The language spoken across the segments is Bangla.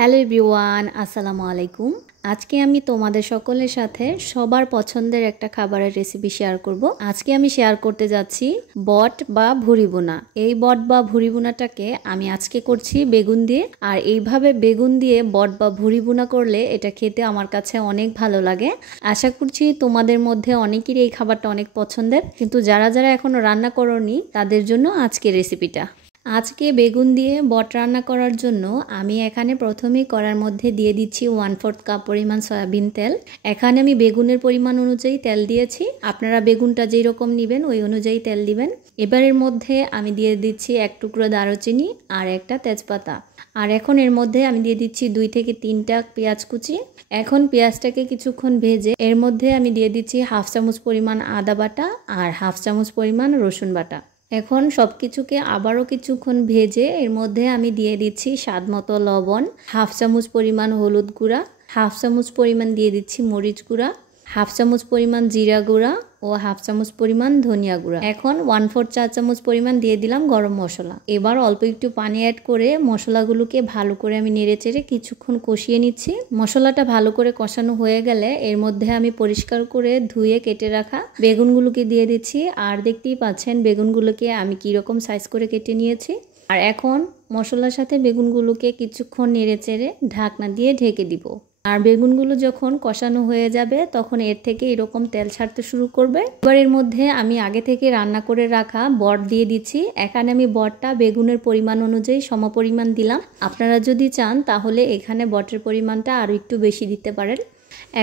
হ্যালো এভরিওয়ান, আসসালামু আলাইকুম। আজকে আমি তোমাদের সকলের সাথে সবার পছন্দের একটা খাবারের রেসিপি শেয়ার করব। আজকে আমি শেয়ার করতে যাচ্ছি বট বা ভুরি বোনা। এই বট বা ভুরি বোনাটাকে আমি আজকে করছি বেগুন দিয়ে। আর এইভাবে বেগুন দিয়ে বট বা ভুরি বোনা করলে এটা খেতে আমার কাছে অনেক ভালো লাগে। আশা করছি তোমাদের মধ্যে অনেকেরই এই খাবারটা অনেক পছন্দের, কিন্তু যারা যারা এখনো রান্না করোনি তাদের জন্য আজকের রেসিপিটা। আজকে বেগুন দিয়ে বট রান্না করার জন্য আমি এখানে প্রথমেই কড়ার মধ্যে দিয়ে দিচ্ছি 1/4 কাপ পরিমাণ সয়াবিন তেল। এখানে আমি বেগুনের পরিমাণ অনুযায়ী তেল দিয়েছি, আপনারা বেগুনটা যেই রকম নেবেন ওই অনুযায়ী তেল দিবেন। এবারের মধ্যে আমি দিয়ে দিচ্ছি 1 টুকরো দারুচিনি আর একটা তেজপাতা। আর এখন এর মধ্যে আমি দিয়ে দিচ্ছি 2 থেকে 3টা পেঁয়াজ কুচি। এখন পেঁয়াজটাকে কিছুক্ষণ ভেজে এর মধ্যে আমি দিয়ে দিচ্ছি 1/2 চামচ পরিমাণ আদা বাটা আর 1/2 চামচ পরিমাণ রসুন বাটা। এখন সব কিছুকে আবারও কিছুক্ষণ ভেজে এর মধ্যে আমি দিয়ে দিচ্ছি স্বাদ মতো লবণ, 1/2 চামচ পরিমাণ হলুদ গুঁড়া, 1/2 চামচ পরিমাণ দিয়ে দিচ্ছি মরিচ গুঁড়া, 1/2 চামচ পরিমাণ জিরা গুঁড়া ও 1/2 চামচ পরিমাণ ধনিয়া গুঁড়া। এখন 1/4 চা চামচ পরিমাণ দিয়ে দিলাম গরম মশলা। এবার অল্প একটু পানি অ্যাড করে মশলাগুলোকে ভালো করে আমি নেড়েচেড়ে কিছুক্ষণ কষিয়ে নিচ্ছি। মশলাটা ভালো করে কষানো হয়ে গেলে এর মধ্যে আমি পরিষ্কার করে ধুয়ে কেটে রাখা বেগুনগুলোকে দিয়ে দিচ্ছি। আর দেখতেই পাচ্ছেন বেগুনগুলোকে আমি কীরকম সাইজ করে কেটে নিয়েছি। আর এখন মশলার সাথে বেগুনগুলোকে কিছুক্ষণ নেড়েচেড়ে ঢাকনা দিয়ে ঢেকে দিব। আর বেগুনগুলো যখন কষানো হয়ে যাবে তখন এর থেকে এরকম তেল ছাড়তে শুরু করবে। এবার এর মধ্যে আমি আগে থেকে রান্না করে রাখা বট দিয়ে দিচ্ছি। এখানে আমি বটটা বেগুনের পরিমাণ অনুযায়ী সমপরিমাণ দিলাম। আপনারা যদি চান তাহলে এখানে বটের পরিমাণটা আরও একটু বেশি দিতে পারেন।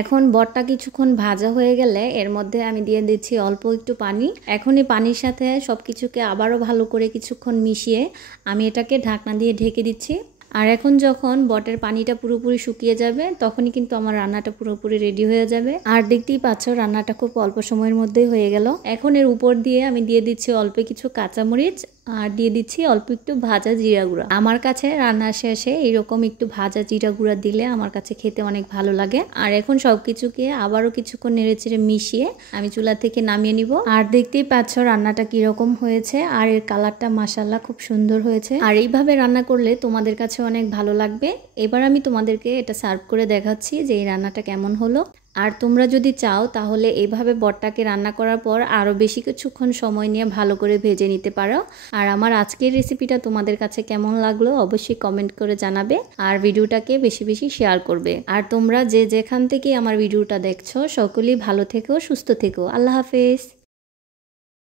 এখন বটটা কিছুক্ষণ ভাজা হয়ে গেলে এর মধ্যে আমি দিয়ে দিচ্ছি অল্প একটু পানি। এখন এই পানির সাথে সব কিছুকে আবারও ভালো করে কিছুক্ষণ মিশিয়ে আমি এটাকে ঢাকনা দিয়ে ঢেকে দিচ্ছি। আর এখন যখন বটের পানিটা পুরোপুরি শুকিয়ে যাবে তখনই কিন্তু আমার রান্নাটা পুরোপুরি রেডি হয়ে যাবে। আর দেখতেই পাচ্ছ রান্নাটা খুব অল্প সময়ের মধ্যেই হয়ে গেল। এখন এর উপর দিয়ে আমি দিয়ে দিচ্ছি অল্প কিছু কাঁচামরিচ আর দিয়ে দিচ্ছি অল্প একটু ভাজা জিরা গুঁড়া। আমার কাছে রান্নার শেষে এরকম একটু ভাজা জিরা গুঁড়া দিলে আমার কাছে খেতে অনেক ভালো লাগে। আর এখন সবকিছুকে আবারও কিছুক্ষণ নেড়েচেড়ে মিশিয়ে আমি চুলা থেকে নামিয়ে নিব। আর দেখতেই পাচ্ছ রান্নাটা কিরকম হয়েছে, আর এর কালারটা মাশাআল্লাহ খুব সুন্দর হয়েছে। আর এইভাবে রান্না করলে তোমাদের কাছে অনেক ভালো লাগবে। এবার আমি তোমাদেরকে এটা সার্ভ করে দেখাচ্ছি যে এই রান্নাটা কেমন হলো। আর তোমরা যদি চাও তাহলে এইভাবে বটটাকে রান্না করার পর আরও বেশি কিছুক্ষণ সময় নিয়ে ভালো করে ভেজে নিতে পারো। আর আমার আজকের রেসিপিটা তোমাদের কাছে কেমন লাগলো অবশ্যই কমেন্ট করে জানাবে। আর ভিডিওটাকে বেশি বেশি শেয়ার করবে। আর তোমরা যে যেখান থেকে আমার ভিডিওটা দেখছো সকলেই ভালো থেকো, সুস্থ থেকো। আল্লাহ হাফেজ।